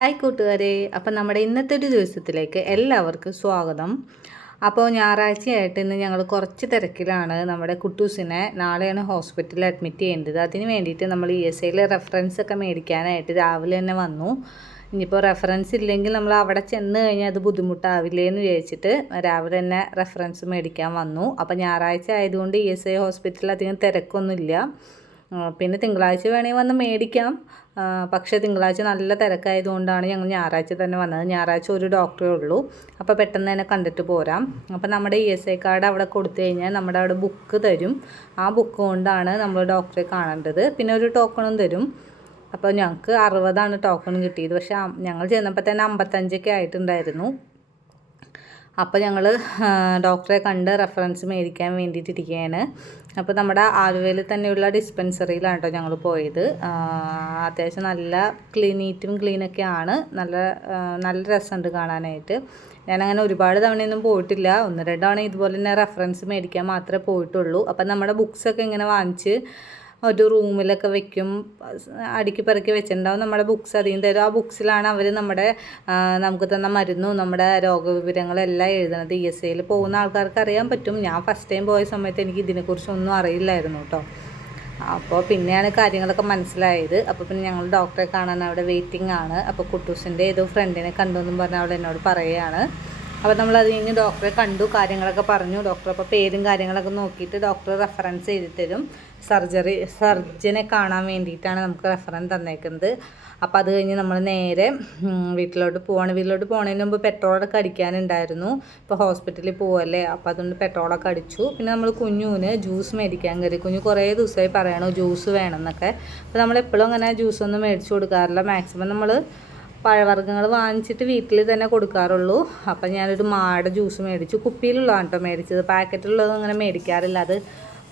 Hi കൂട്ടുകാരെ, അപ്പം നമ്മുടെ ഇന്നത്തെ ഒരു ദിവസത്തിലേക്ക് എല്ലാവർക്കും സ്വാഗതം. അപ്പോൾ ഞായറാഴ്ചയായിട്ട് ഇന്ന് ഞങ്ങൾ കുറച്ച് തിരക്കിലാണ്. നമ്മുടെ കുട്ടൂസിനെ നാളെയാണ് ഹോസ്പിറ്റലിൽ അഡ്മിറ്റ് ചെയ്യേണ്ടത്. അതിന് വേണ്ടിയിട്ട് നമ്മൾ ESIയിൽ റെഫറൻസ് ഒക്കെ മേടിക്കാനായിട്ട് രാവിലെ തന്നെ വന്നു. ഇനിയിപ്പോൾ റെഫറൻസ് ഇല്ലെങ്കിൽ നമ്മൾ അവിടെ ചെന്ന് കഴിഞ്ഞാൽ അത് ബുദ്ധിമുട്ടാവില്ലേ എന്ന് വിചാരിച്ചിട്ട് രാവിലെ തന്നെ റെഫറൻസ് മേടിക്കാൻ വന്നു. അപ്പോൾ ഞായറാഴ്ച ആയതുകൊണ്ട് ESI ഹോസ്പിറ്റലിൽ അധികം തിരക്കൊന്നുമില്ല. പിന്നെ തിങ്കളാഴ്ച വേണമെങ്കിൽ വന്ന് മേടിക്കാം. പക്ഷേ തിങ്കളാഴ്ച നല്ല തിരക്കായതുകൊണ്ടാണ് ഞങ്ങൾ ഞായറാഴ്ച തന്നെ വന്നത്. ഞായറാഴ്ച ഒരു ഡോക്ടറേ ഉള്ളൂ, അപ്പോൾ പെട്ടെന്ന് തന്നെ കണ്ടിട്ട് പോരാം. അപ്പോൾ നമ്മുടെ ESI കാർഡ് അവിടെ കൊടുത്തു കഴിഞ്ഞാൽ നമ്മുടെ അവിടെ ബുക്ക് തരും. ആ ബുക്ക് കൊണ്ടാണ് നമ്മൾ ഡോക്ടറെ കാണേണ്ടത്. പിന്നെ ഒരു ടോക്കണും തരും. അപ്പോൾ ഞങ്ങൾക്ക് 60 ടോക്കൺ കിട്ടിയത്. പക്ഷേ ഞങ്ങൾ ചെന്നപ്പോൾ തന്നെ 55 ആയിട്ടുണ്ടായിരുന്നു. അപ്പോൾ ഞങ്ങൾ ഡോക്ടറെ കണ്ട് റെഫറൻസ് മേടിക്കാൻ വേണ്ടിയിട്ടിരിക്കുകയാണ്. അപ്പോൾ നമ്മുടെ ആലുവയിൽ തന്നെയുള്ള ഡിസ്പെൻസറിയിലാണ് കേട്ടോ ഞങ്ങൾ പോയത്. അത്യാവശ്യം നല്ല നീറ്റും ക്ലീനൊക്കെയാണ്. നല്ല രസമുണ്ട് കാണാനായിട്ട്. ഞാനങ്ങനെ ഒരുപാട് തവണയൊന്നും പോയിട്ടില്ല. 1-2 തവണ ഇതുപോലെ തന്നെ റെഫറൻസ് മേടിക്കാൻ മാത്രമേ പോയിട്ടുള്ളൂ. അപ്പം നമ്മുടെ ബുക്സൊക്കെ ഇങ്ങനെ വാങ്ങിച്ച് ഒരു റൂമിലൊക്കെ വെക്കും, അടുക്കി പെറുക്കി വെച്ചിട്ടുണ്ടാവും. നമ്മുടെ ബുക്സ് അധികം തരും. ആ ബുക്സിലാണ് അവർ നമുക്ക് തന്ന മരുന്നും നമ്മുടെ രോഗവിവരങ്ങളെല്ലാം എഴുതണത്. ESIയിൽ പോകുന്ന ആൾക്കാർക്ക് അറിയാൻ പറ്റും. ഞാൻ ഫസ്റ്റ് ടൈം പോയ സമയത്ത് എനിക്ക് ഇതിനെക്കുറിച്ചൊന്നും അറിയില്ലായിരുന്നു കേട്ടോ. അപ്പോൾ പിന്നെയാണ് കാര്യങ്ങളൊക്കെ മനസ്സിലായത്. അപ്പോൾ പിന്നെ ഞങ്ങൾ ഡോക്ടറെ കാണാൻ അവിടെ വെയിറ്റിംഗ് ആണ്. അപ്പോൾ കുട്ടൂസിൻ്റെ ഏതോ ഫ്രണ്ടിനെ കണ്ടു എന്നും പറഞ്ഞ് അവൾ എന്നോട് പറയുകയാണ്. അപ്പോൾ നമ്മൾ അത് കഴിഞ്ഞ് ഡോക്ടറെ കണ്ടു, കാര്യങ്ങളൊക്കെ പറഞ്ഞു. ഡോക്ടർ അപ്പോൾ പേരും കാര്യങ്ങളൊക്കെ നോക്കിയിട്ട് ഡോക്ടർ റെഫറൻസ് എഴുതി തരും. സർജനെ കാണാൻ വേണ്ടിയിട്ടാണ് നമുക്ക് റെഫറൻസ് തന്നേക്കുന്നത്. അപ്പോൾ അത് കഴിഞ്ഞ് നമ്മൾ നേരെ വീട്ടിലോട്ട് പോവാണ്. വീട്ടിലോട്ട് പോകുന്നതിന് മുമ്പ് പെട്രോളൊക്കെ അടിക്കാനുണ്ടായിരുന്നു. ഇപ്പോൾ ഹോസ്പിറ്റലിൽ പോവല്ലേ, അപ്പോൾ അതുകൊണ്ട് പെട്രോളൊക്കെ അടിച്ചു. പിന്നെ നമ്മൾ കുഞ്ഞുവിന് ജ്യൂസ് മേടിക്കാൻ കയറി. കുഞ്ഞു കുറേ ദിവസമായി പറയണോ ജ്യൂസ് വേണമെന്നൊക്കെ. അപ്പോൾ നമ്മളെപ്പോഴും അങ്ങനെ ജ്യൂസൊന്നും മേടിച്ചു കൊടുക്കാറില്ല. മാക്സിമം നമ്മൾ പഴവർഗ്ഗങ്ങൾ വാങ്ങിച്ചിട്ട് വീട്ടിൽ തന്നെ കൊടുക്കാറുള്ളൂ. അപ്പം ഞാനൊരു മാട ജ്യൂസ് മേടിച്ചു. കുപ്പിയിലുള്ളതാണ് കേട്ടോ മേടിച്ചത്. പാക്കറ്റിലുള്ളത് അങ്ങനെ മേടിക്കാറില്ല. അത്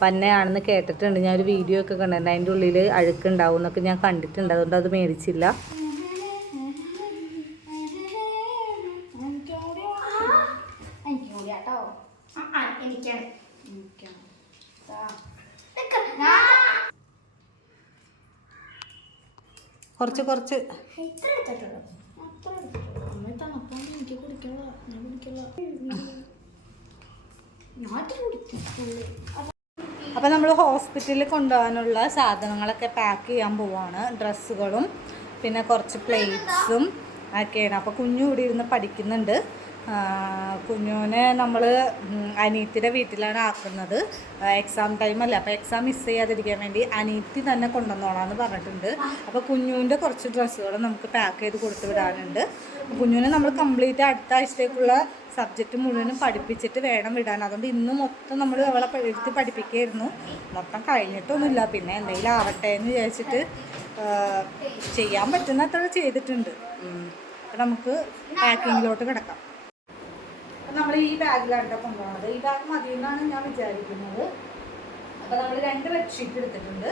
പന്നയാണെന്ന് കേട്ടിട്ടുണ്ട്. ഞാനൊരു വീഡിയോ ഒക്കെ കണ്ടിട്ടുണ്ട്. അതിൻ്റെ ഉള്ളിൽ അഴുക്കുണ്ടാവും എന്നൊക്കെ ഞാൻ കണ്ടിട്ടുണ്ട്. അതുകൊണ്ട് അത് മേടിച്ചില്ല. കുറച്ച് അപ്പോൾ നമ്മൾ ഹോസ്പിറ്റലിൽ കൊണ്ടുപോകാനുള്ള സാധനങ്ങളൊക്കെ പാക്ക് ചെയ്യാൻ പോവാണ്. ഡ്രസ്സുകളും പിന്നെ കുറച്ച് പ്ലേറ്റ്സും ഒക്കെയാണ്. അപ്പോൾ കുഞ്ഞു ഇവിടെ ഇരുന്ന് പഠിക്കുന്നുണ്ട്. കുഞ്ഞുവിനെ നമ്മൾ അനീത്തിയുടെ വീട്ടിലാണ് ആക്കുന്നത്. എക്സാം ടൈമല്ല, അപ്പോൾ എക്സാം മിസ് ചെയ്യാതിരിക്കാൻ വേണ്ടി അനീത്തി തന്നെ കൊണ്ടുവന്നോളാന്ന് പറഞ്ഞിട്ടുണ്ട്. അപ്പോൾ കുഞ്ഞുവിൻ്റെ കുറച്ച് ഡ്രസ്സുകൾ നമുക്ക് പാക്ക് ചെയ്ത് കൊടുത്ത് വിടാനുണ്ട്. കുഞ്ഞുവിനെ നമ്മൾ കംപ്ലീറ്റ് അടുത്ത ആഴ്ചത്തേക്കുള്ള സബ്ജക്റ്റ് മുഴുവനും പഠിപ്പിച്ചിട്ട് വേണം വിടാൻ. അതുകൊണ്ട് ഇന്ന് മൊത്തം നമ്മൾ അവളെ എടുത്ത് പഠിപ്പിക്കുകയായിരുന്നു. മൊത്തം കഴിഞ്ഞിട്ടൊന്നുമില്ല. പിന്നെ എന്തെങ്കിലും ആവട്ടെ എന്ന് വിചാരിച്ചിട്ട് ചെയ്യാൻ പറ്റുന്ന അത്ര ചെയ്തിട്ടുണ്ട്. അപ്പോൾ നമുക്ക് പാക്കിങ്ങിലോട്ട് കിടക്കാം. നമ്മൾ ഈ ബാഗിലാണ് കൊണ്ടുപോകുന്നത്. ഈ ബാഗ് മതി എന്നാണ് ഞാൻ വിചാരിക്കുന്നത്. അപ്പോൾ നമ്മൾ 2 ബെഡ്ഷീറ്റ് എടുത്തിട്ടുണ്ട്.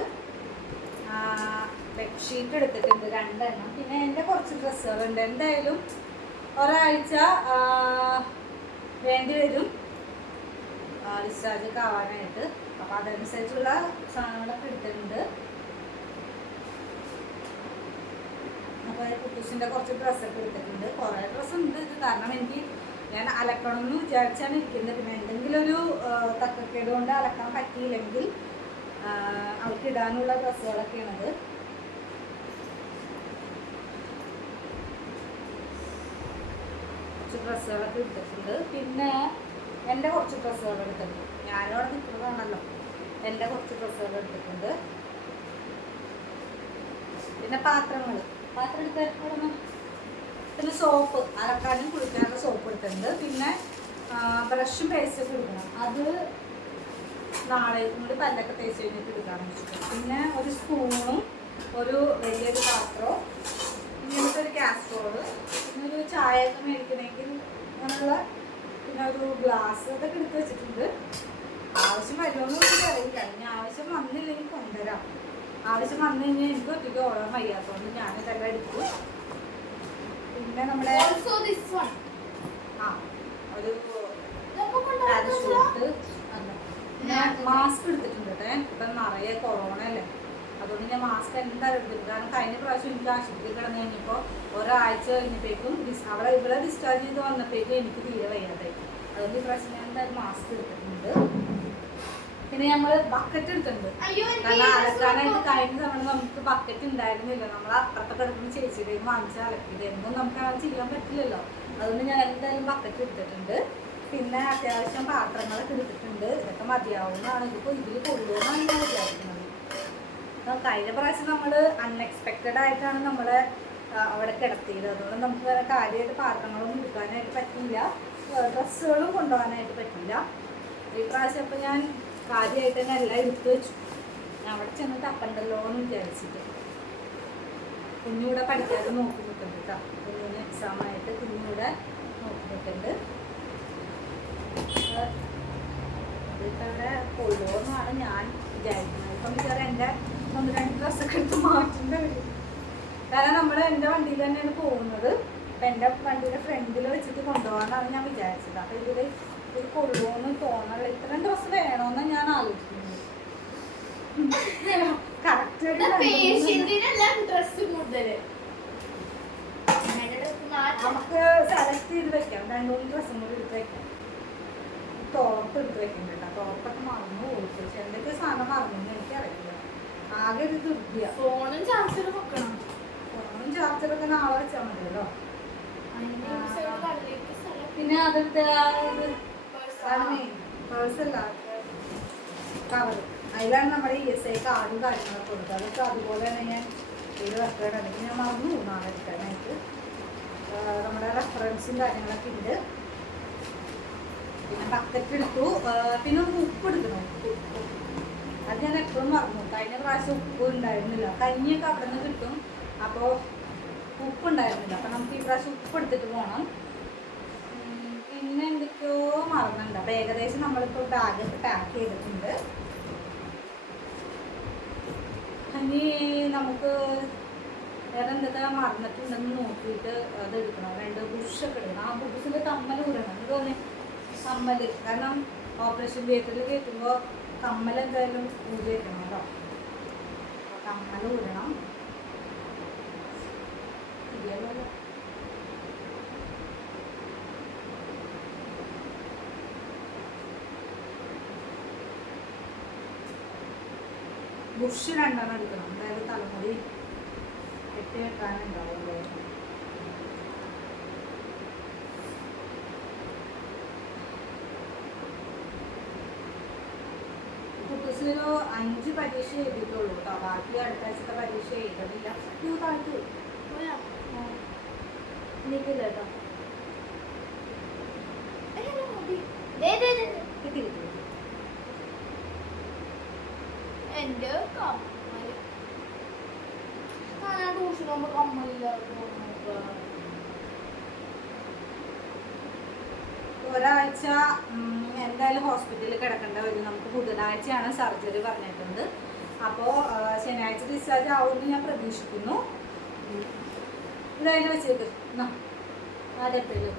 2 എണ്ണം. പിന്നെ എൻ്റെ കുറച്ച് ഡ്രസ്സുകളുണ്ട്. എന്തായാലും ഒരാഴ്ച വേണ്ടി വരും ഡിസ്ചാർജ് ഒക്കെ ആവാനായിട്ട്. അപ്പോൾ അതനുസരിച്ചുള്ള സാധനങ്ങളൊക്കെ എടുത്തിട്ടുണ്ട്. അപ്പോൾ കുട്ടൂസിൻ്റെ കുറച്ച് ഡ്രസ്സൊക്കെ എടുത്തിട്ടുണ്ട്. കുറേ ഡ്രസ്സുണ്ട്. കാരണം ഞാൻ അലക്കണം എന്ന് വിചാരിച്ചാണ് ഇരിക്കുന്നത്. പിന്നെ എന്തെങ്കിലും ഒരു തക്കക്കേട് കൊണ്ട് അലക്കാൻ പറ്റിയില്ലെങ്കിൽ അവൾക്ക് ഇടാനുള്ള ഡ്രസ്സുകളൊക്കെയാണത്. കുറച്ച് ഡ്രസ്സുകളൊക്കെ എടുത്തിട്ടുണ്ട്. പിന്നെ എൻ്റെ കുറച്ച് ഡ്രസ്സുകൾ എടുത്തിട്ടുണ്ട്. ഞാനവിടെ നിൽക്കുന്നതാണല്ലോ. എൻ്റെ കുറച്ച് ഡ്രസ്സുകൾ എടുത്തിട്ടുണ്ട്. പിന്നെ പാത്രം എടുത്തിട്ടുണ്ട്. പിന്നെ സോപ്പ്, അലക്കാനും കുളിക്കാനുള്ള സോപ്പ് എടുത്തിട്ടുണ്ട്. പിന്നെ ബ്രഷും പേസ്റ്റൊക്കെ എടുക്കണം. അത് നാളെ കൂടി പല്ലൊക്കെ തേച്ച് കഴിഞ്ഞിട്ട് എടുക്കാമെന്ന് വെച്ചിട്ട്. പിന്നെ ഒരു സ്പൂണും ഒരു വലിയൊരു പാത്രവും ഇങ്ങനത്തെ ഒരു കാസ്ട്രോള്, പിന്നെ ഒരു ചായയൊക്കെ മേടിക്കണമെങ്കിൽ അങ്ങനെയുള്ള പിന്നെ ഒരു ഗ്ലാസ് ഇതൊക്കെ എടുത്ത് വെച്ചിട്ടുണ്ട്. ആവശ്യം വരുമോയെന്ന് എനിക്ക് അറിയില്ല. ഇനി ആവശ്യം വന്നില്ലെങ്കിൽ കൊണ്ടുവരാം. ആവശ്യം വന്നു കഴിഞ്ഞാൽ എനിക്ക് ഒറ്റയ്ക്ക് ഓടാൻ വയ്യാത്തതുകൊണ്ട് ഞാനിതെല്ലാം എടുത്തു. പിന്നെ നമ്മുടെ ഒരു പാരഷൂട്ട്, മാസ്ക് എടുത്തിട്ടുണ്ട് കേട്ടോ. ഇപ്പം നിറയെ കൊറോണ അല്ലേ, അതുകൊണ്ട് ഞാൻ മാസ്ക് എന്തായാലും എടുത്തിട്ട്, കാരണം കഴിഞ്ഞ പ്രാവശ്യം എനിക്ക് ആശുപത്രി കിടന്നു കഴിഞ്ഞപ്പോൾ ഒരാഴ്ച കഴിഞ്ഞപ്പോഴേക്കും ഇവിടെ ഡിസ്ചാർജ് ചെയ്ത് വന്നപ്പോഴേക്കും എനിക്ക് തീരെ വയ്യാതായി. അതുകൊണ്ട് ഈ പ്രാവശ്യം ഞാൻ എന്തായാലും മാസ്ക് എടുത്തിട്ടുണ്ട്. പിന്നെ നമ്മൾ ബക്കറ്റ് എടുത്തിട്ടുണ്ട്, കാരണം അലക്കാനായിട്ട് കഴിഞ്ഞ തവണ നമുക്ക് ബക്കറ്റ് ഉണ്ടായിരുന്നില്ല. നമ്മൾ അപ്പുറത്തെ കിടക്കുന്ന ചേച്ചിയുടെയും വാങ്ങിച്ച് അലക്കിയത്, എന്നും നമുക്ക് അത് ചെയ്യാൻ പറ്റില്ലല്ലോ. അതുകൊണ്ട് ഞാൻ എന്തായാലും ബക്കറ്റ് എടുത്തിട്ടുണ്ട്. പിന്നെ അത്യാവശ്യം പാത്രങ്ങളൊക്കെ എടുത്തിട്ടുണ്ട്. ഇതൊക്കെ മതിയാവുന്നതാണ്. ഇതിപ്പോൾ ഇതിൽ കൊള്ളുമെന്നാണ് ഞാൻ വിചാരിക്കുന്നത്. കഴിഞ്ഞ പ്രാവശ്യം നമ്മൾ അൺഎക്സ്പെക്റ്റഡ് ആയിട്ടാണ് നമ്മളെ അവിടെ കിടത്തിയത്. അതുകൊണ്ട് നമുക്ക് വേറെ കാര്യമായിട്ട് പാത്രങ്ങളൊന്നും എടുക്കാനായിട്ട് പറ്റില്ല, ഡ്രസ്സുകളും കൊണ്ടുപോകാനായിട്ട് പറ്റില്ല. ഈ പ്രാവശ്യം അപ്പോൾ ഞാൻ കാര്യമായിട്ട് തന്നെ എല്ലാം എടുത്ത് വെച്ചു. ഞാൻ അവിടെ ചെന്നിട്ട് അപ്പണ്ടല്ലോ എന്ന് വിചാരിച്ചിട്ട്. കുഞ്ഞൂടെ പഠിക്കാതെ നോക്കി നിൽക്കുന്നുണ്ട് കേട്ടോ. കുഞ്ഞിന് എക്സാമായിട്ട് കുഞ്ഞൂടെ നോക്കി നിൽക്കുന്നുണ്ട്. അതിവിടെ കൊള്ളുമെന്നാണ് ഞാൻ വിചാരിക്കുന്നത്. ഇപ്പം വിചാരം എൻ്റെ 1-2 ഡ്രസ്സൊക്കെ എടുത്ത് മാറ്റേണ്ടി വരും. കാരണം നമ്മൾ എൻ്റെ വണ്ടിയിൽ തന്നെയാണ് പോകുന്നത്. അപ്പം എൻ്റെ വണ്ടിയുടെ ഫ്രണ്ടിൽ വെച്ചിട്ട് കൊണ്ടുപോകാനാണ് ഞാൻ വിചാരിച്ചത്. അപ്പം ഇത് കൊള്ളുമെന്ന് തോന്നണില്ല. ഇത്രയും ഡ്രസ്സ് വേണമെന്ന് ഞാൻ ആലോചിക്കുന്നത്. നമുക്ക് സെലക്ട് ചെയ്ത് വെക്കാം. 2-3 ഡ്രസ്സും കൂടി എടുത്ത് വെക്കാം. ടോപ്പ് എടുത്ത് വെക്കുന്നുണ്ട്. ടോപ്പൊക്കെ മറന്നു പോയി. പക്ഷെ എന്തൊക്കെ സാധനം മറന്നു എനിക്കറിയില്ല. ആകെ ഒരു ദുർബിയ. ഫോണും ചാർജറും വെക്കണം. ഫോണും ചാർജറൊക്കെ നാളെ വെച്ചാൽ മതിയല്ലോ. പിന്നെ അതെടുത്ത് പേഴ്സല്ല, കവർ. അതിലാണ് നമ്മുടെ ESI കാർഡും കാര്യങ്ങളൊക്കെ കൊടുക്കുക. അതൊക്കെ അതുപോലെ തന്നെ ഞാൻ ഇത് വെക്കണം. അല്ലെങ്കിൽ ഞാൻ മറന്നു നാളെ എടുക്കാനായിട്ട്. നമ്മുടെ റെഫറൻസും കാര്യങ്ങളൊക്കെ ഉണ്ട്. പിന്നെ ബക്കറ്റ് എടുത്തു. പിന്നെ നമുക്ക് ഉപ്പ് എടുക്കണം. അത് ഞാൻ എപ്പോഴും മറന്നു. കഴിഞ്ഞ പ്രാവശ്യം ഉപ്പ് ഉണ്ടായിരുന്നില്ല. കഞ്ഞിയൊക്കെ അവിടെ നിന്ന് കിട്ടും, അപ്പോൾ ഉപ്പ് ഉണ്ടായിരുന്നില്ല. അപ്പം നമുക്ക് ഈ പ്രാവശ്യം ഉപ്പ് എടുത്തിട്ട് പോകണം. പിന്നെ എന്തൊക്കെയോ മറന്നുണ്ട്. അപ്പം ഏകദേശം നമ്മളിപ്പോൾ ബാഗൊക്കെ പാക്ക് ചെയ്തിട്ടുണ്ട്. ഇനി നമുക്ക് വേറെ എന്തൊക്കെ മറന്നിട്ടുണ്ടെന്ന് നോക്കിയിട്ട് അത് എടുക്കണം. 2 ബുഷൊക്കെ എടുക്കണം. ആ ബുഷിൻ്റെ കമ്മൽ ഊരണം. ഇത് തോന്നി കമ്മൽ, കാരണം ഓപ്പറേഷൻ തിയേറ്ററിൽ കയറ്റുമ്പോൾ കമ്മൽ എന്തായാലും ഊരി വെക്കണം കേട്ടോ. കമ്മൽ ഊരണം. ശരിയല്ലോ. ബുഷ് 2 എടുക്കണം. അതായത് തലമുടി കെട്ടി വെക്കാനുണ്ടാവുമല്ലോ. കുട്ടൂസിലൊരു 5 പരീക്ഷ എഴുതിയിട്ടുള്ളൂ കേട്ടോ. ബാക്കി അടുത്ത ആഴ്ചത്തെ പരീക്ഷ എഴുതണില്ല. താഴ്ത്തു നിൽക്കില്ല കേട്ടോ. കിട്ടിയിട്ടില്ല. എൻ്റെ ഒരാഴ്ച എന്തായാലും ഹോസ്പിറ്റലിൽ കിടക്കേണ്ട വരും. നമുക്ക് ബുധനാഴ്ചയാണ് സർജറി പറഞ്ഞിട്ടുണ്ട്. അപ്പോൾ ശനിയാഴ്ച ഡിസ്ചാർജ് ആവുമെന്ന് ഞാൻ പ്രതീക്ഷിക്കുന്നു. ഇതായാലും വെച്ചേക്ക് ആരെപ്പോഴും.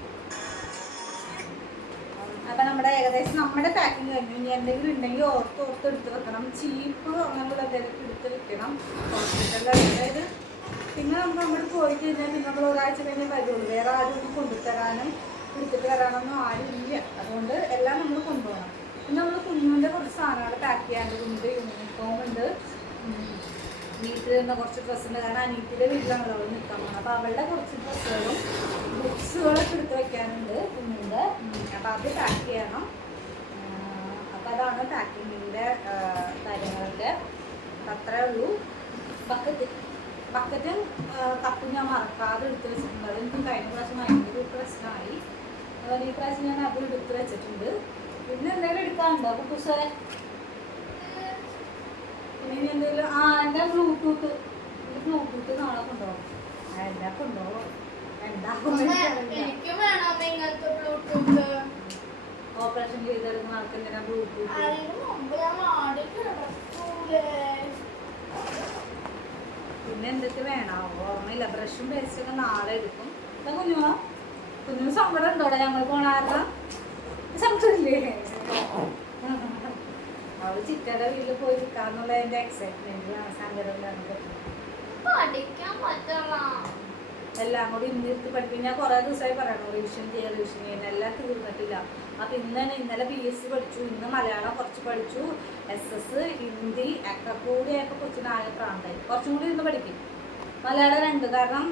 അപ്പം നമ്മുടെ ഏകദേശം നമ്മുടെ പാക്കിങ് കഴിഞ്ഞു. ഇനി എന്തെങ്കിലും ഉണ്ടെങ്കിൽ ഓർത്ത് എടുത്ത് വെക്കണം. ചീപ്പ് അങ്ങനെയുള്ള എന്തെങ്കിലും എടുത്ത് വെക്കണം ഹോസ്പിറ്റലിൽ. അതായത് പിന്നെ നമ്മൾ പോയി കഴിഞ്ഞാൽ പിന്നെ നമ്മൾ ഒരാഴ്ച കഴിഞ്ഞേ വരുള്ളൂ. വേറെ ആരും ഒന്നും കൊണ്ടുതരാനും എടുത്തിട്ട് വരാനൊന്നും ആരും ഇല്ല. അതുകൊണ്ട് എല്ലാം നമ്മൾ കൊണ്ടുപോകണം. പിന്നെ നമ്മൾ കുഞ്ഞുവിൻ്റെ കുറച്ച് സാധനങ്ങൾ പാക്ക് ചെയ്യാണ്ട്. കുഞ്ഞിൻ്റെ യൂണിഫോം ഉണ്ട്, വീട്ടിൽ നിന്ന് കുറച്ച് ഡ്രസ്സുണ്ട്. കാരണം അനീറ്റിയുടെ വീട്ടിലാണ് അവൾ നിൽക്കാൻ പോകുന്നത്. അപ്പോൾ അവളുടെ കുറച്ച് ഡ്രസ്സുകളും ബുക്സുകളൊക്കെ എടുത്ത് വയ്ക്കാനുണ്ട് കുഞ്ഞിൻ്റെ. അപ്പോൾ അത് പാക്ക് ചെയ്യണം. അപ്പോൾ അതാണ് പാക്കിങ്ങിൻ്റെ കാര്യങ്ങളൊക്കെ. അത്രേ ഉള്ളൂ. ബക്കറ്റും കപ്പും ഞാൻ മറക്കാതെ എടുത്ത് വെച്ചിട്ടുണ്ട്. അത് എനിക്ക് കഴിഞ്ഞ പ്രാവശ്യം ഭയങ്കര പ്രശ്നമായി. അതുപോലെ ഈ പ്രാവശ്യം ഞാൻ അത് എടുത്ത് വെച്ചിട്ടുണ്ട്. പിന്നെ എന്തെങ്കിലും എടുക്കാനുണ്ടോ അപ്പോൾ പുസ്തകം? പിന്നെ ഇനി എന്തെങ്കിലും എൻ്റെ ബ്ലൂടൂത്ത് നാളെ കൊണ്ടുപോകും. എന്താ കൊണ്ടുപോകും ഓപ്പറേഷൻ ചെയ്തെടുക്കുന്ന ആൾക്ക് എന്തിനാ ബ്ലൂടൂത്ത്? പിന്നെ എന്തൊക്കെ വേണം ഓർമ്മയില്ല. ബ്രഷും പേസ്റ്റൊക്കെ നാളെ എടുക്കും. എന്താ കുഞ്ഞു സങ്കടം ഉണ്ടോടെ ഞങ്ങൾ പോണാറ? സങ്കടമില്ലേ? അവള് ചിറ്റയുടെ വീട്ടിൽ പോയി നിൽക്കാന്നുള്ള എൻ്റെ എക്സൈറ്റ്മെന്റിലാണ്, സങ്കടമില്ലാന്ന്. എല്ലാം കൂടി ഇന്നിരുത്തി പഠിക്കും. ഞാൻ കുറേ ദിവസമായി പറയണു റിവിഷൻ ചെയ്യാൻ, എല്ലാം തീർന്നിട്ടില്ല. അപ്പം ഇന്നലെ PSC പഠിച്ചു, ഇന്ന് മലയാളം കുറച്ച് പഠിച്ചു, SS ഹിന്ദി ഒക്കെ കൂടി ആയപ്പോൾ കൊച്ചിനായ പ്രാന്തായി. കുറച്ചും കൂടി ഇന്ന് പഠിക്കും മലയാളം 2. കാരണം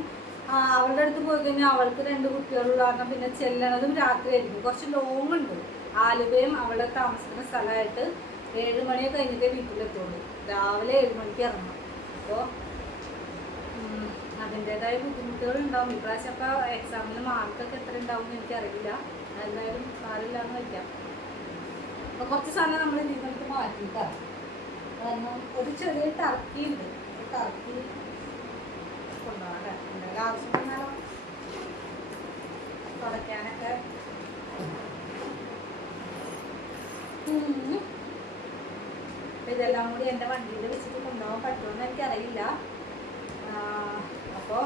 അവളുടെ അടുത്ത് പോയി കഴിഞ്ഞാൽ അവൾക്ക് 2 കുട്ടികളുള്ള കാരണം പിന്നെ ചെല്ലണതും രാത്രിയായിരിക്കും. കുറച്ച് ലോങ് ഉണ്ട്. ആലുവയും അവളെ താമസിക്കുന്ന സ്ഥലമായിട്ട് 7 മണിയൊക്കെ കഴിഞ്ഞിട്ടേ വീട്ടിലെത്തുള്ളൂ. രാവിലെ 7 മണിക്ക് ഇറങ്ങണം. അപ്പോൾ അതിൻ്റെതായ ബുദ്ധിമുട്ടുകൾ ഉണ്ടാവും. ഇപ്രാവശ്യം അപ്പോൾ എക്സാമിന് മാർക്കൊക്കെ എത്ര ഉണ്ടാവും എന്ന് എനിക്കറിയില്ല. എന്തായാലും സാരില്ലാന്ന് വയ്ക്കാം. അപ്പോൾ കുറച്ച് സമയം നമ്മൾ ഇതിനകത്ത് മാറ്റിയിട്ടാണ്. കാരണം ഒരു ചെറിയ ടർക്കി ഉണ്ട്. ടർക്കി കൊണ്ടുപോകാം. എന്തെങ്കിലും ആവശ്യം വന്നാലോ തുടയ്ക്കാനൊക്കെ. ഇതെല്ലാം കൂടി എൻ്റെ വണ്ടിയിൽ വെച്ചിട്ട് കൊണ്ടുപോകാൻ പറ്റുമെന്ന് എനിക്കറിയില്ല. അപ്പോൾ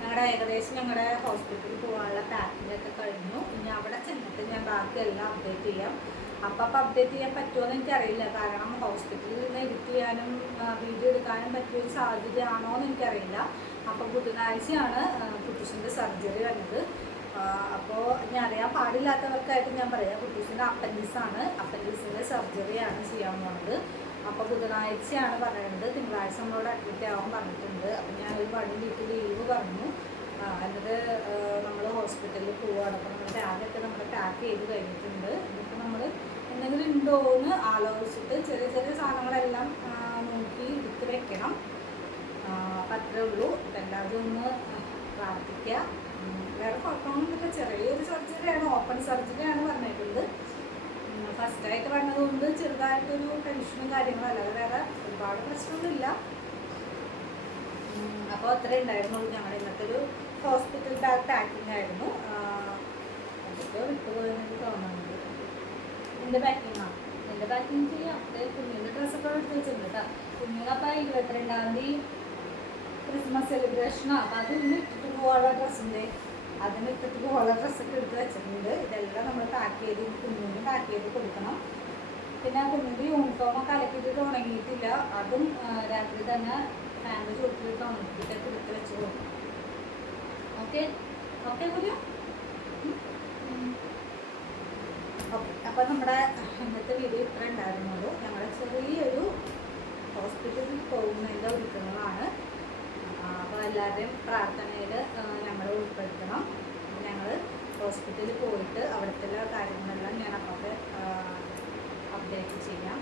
ഞങ്ങളുടെ ഹോസ്പിറ്റലിൽ പോകാനുള്ള പാക്കിംഗ് ഒക്കെ കഴിഞ്ഞു. ഇനി അവിടെ ചെന്നിട്ട് ഞാൻ ബാക്കി എല്ലാം അപ്ഡേറ്റ് ചെയ്യാം. അപ്പം അപ്ഡേറ്റ് ചെയ്യാൻ പറ്റുമോ എന്ന് എനിക്കറിയില്ല. കാരണം ഹോസ്പിറ്റലിൽ നിന്ന് എഡിറ്റ് ചെയ്യാനും വീഡിയോ എടുക്കാനും പറ്റിയ ഒരു സാഹചര്യമാണോ എന്ന് എനിക്കറിയില്ല. അപ്പോൾ ബുധനാഴ്ചയാണ് കുട്ടൂസിൻ്റെ സർജറി വന്നത്. അപ്പോൾ ഇനി അറിയാൻ പാടില്ലാത്തവർക്കായിട്ട് ഞാൻ പറയാം, കുട്ടൂസിൻ്റെ അപ്പൻഡിക്സാണ്. അപ്പൻഡിക്സിൻ്റെ സർജറിയാണ് ചെയ്യാൻ പോകുന്നത്. അപ്പോൾ ബുധനാഴ്ചയാണ് പറയുന്നത്. തിങ്കളാഴ്ച നമ്മളോട് അഡ്മിറ്റ് ആവാൻ പറഞ്ഞിട്ടുണ്ട്. അപ്പം ഞാനൊരു 1 വീക്ക് ലീവ് പറഞ്ഞു. എന്നിട്ട് നമ്മൾ ഹോസ്പിറ്റലിൽ പോവുകയാണ്. അപ്പോൾ നമ്മുടെ ബാഗൊക്കെ നമ്മൾ പാക്ക് ചെയ്ത് കഴിഞ്ഞിട്ടുണ്ട്. എന്നിട്ട് നമ്മൾ എന്തെങ്കിലും ഉണ്ടോ എന്ന് ആലോചിച്ചിട്ട് ചെറിയ ചെറിയ സാധനങ്ങളെല്ലാം നോക്കി എടുത്ത് വെക്കണം. അപ്പം അത്രേ ഉള്ളൂ. എല്ലാവരും ഒന്ന് പ്രാർത്ഥിക്കുക. വേറെ കുഴപ്പമൊന്നുമില്ല. ചെറിയൊരു സർജറിയാണ്, ഓപ്പൺ സർജറിയാണ് പറഞ്ഞിട്ടുണ്ട്. ഫസ്റ്റായിട്ട് പറഞ്ഞതുകൊണ്ട് ചെറുതായിട്ടൊരു ടെൻഷനും കാര്യങ്ങളും, അല്ലാതെ വേറെ ഒരുപാട് പ്രശ്നമൊന്നുമില്ല. അപ്പോൾ അത്രേ ഉണ്ടായിരുന്നുള്ളൂ. ഞങ്ങൾ ഇന്നത്തെ ഒരു ഹോസ്പിറ്റൽ ബാഗ് പാക്കിംഗ് ആയിരുന്നു. അതൊക്കെ വിട്ടുപോയെന്ന് തോന്നുന്നുണ്ട്. എൻ്റെ പാക്കിങ് ചെയ്യാം. കുഞ്ഞിൻ്റെ ഡ്രസ്സൊക്കെ എടുത്ത് വെച്ചിട്ടുണ്ട് കേട്ടോ. കുഞ്ഞിനപ്പോൾ 22-ാം തീയതി ക്രിസ്മസ് സെലിബ്രേഷനാണ്. അപ്പോൾ അതിന് ഇട്ടിട്ട് പോകാനുള്ള ഡ്രസ്സിൻ്റെ ഇട്ടിട്ട് പോകാനുള്ള ഡ്രസ്സൊക്കെ എടുത്ത് വെച്ചിട്ടുണ്ട്. ഇതെല്ലാം നമ്മൾ പാക്ക് ചെയ്ത് കുഞ്ഞിന് പാക്ക് ചെയ്ത് കൊടുക്കണം. പിന്നെ കുഞ്ഞിൻ്റെ യൂണിഫോമൊക്കെ അലക്കിയിട്ട് ഉണങ്ങിയിട്ടില്ല. അതും രാത്രി തന്നെ ഫാനിൻ്റെ ചുട്ടിട്ട് ഉണക്കിയിട്ടൊക്കെ എടുത്ത് വെച്ച് കൊടുക്കും. ഓക്കെ കുഞ്ഞു. ഓക്കെ, അപ്പോൾ നമ്മുടെ ഇന്നത്തെ വീഡിയോ ഇത്ര ഉണ്ടായിരുന്നുള്ളൂ. ഞങ്ങളുടെ ചെറിയൊരു ഹോസ്പിറ്റലിൽ പോകുന്നതിൻ്റെ ഒരുക്കങ്ങളാണ്. അപ്പോൾ എല്ലാവരുടെയും പ്രാർത്ഥനയിൽ ഞങ്ങൾ ഉൾപ്പെടുത്തണം. ഞങ്ങൾ ഹോസ്പിറ്റലിൽ പോയിട്ട് അവിടുത്തെ കാര്യങ്ങളെല്ലാം ഞാൻ അപ്പോൾ അപ്ഡേറ്റ് ചെയ്യാം.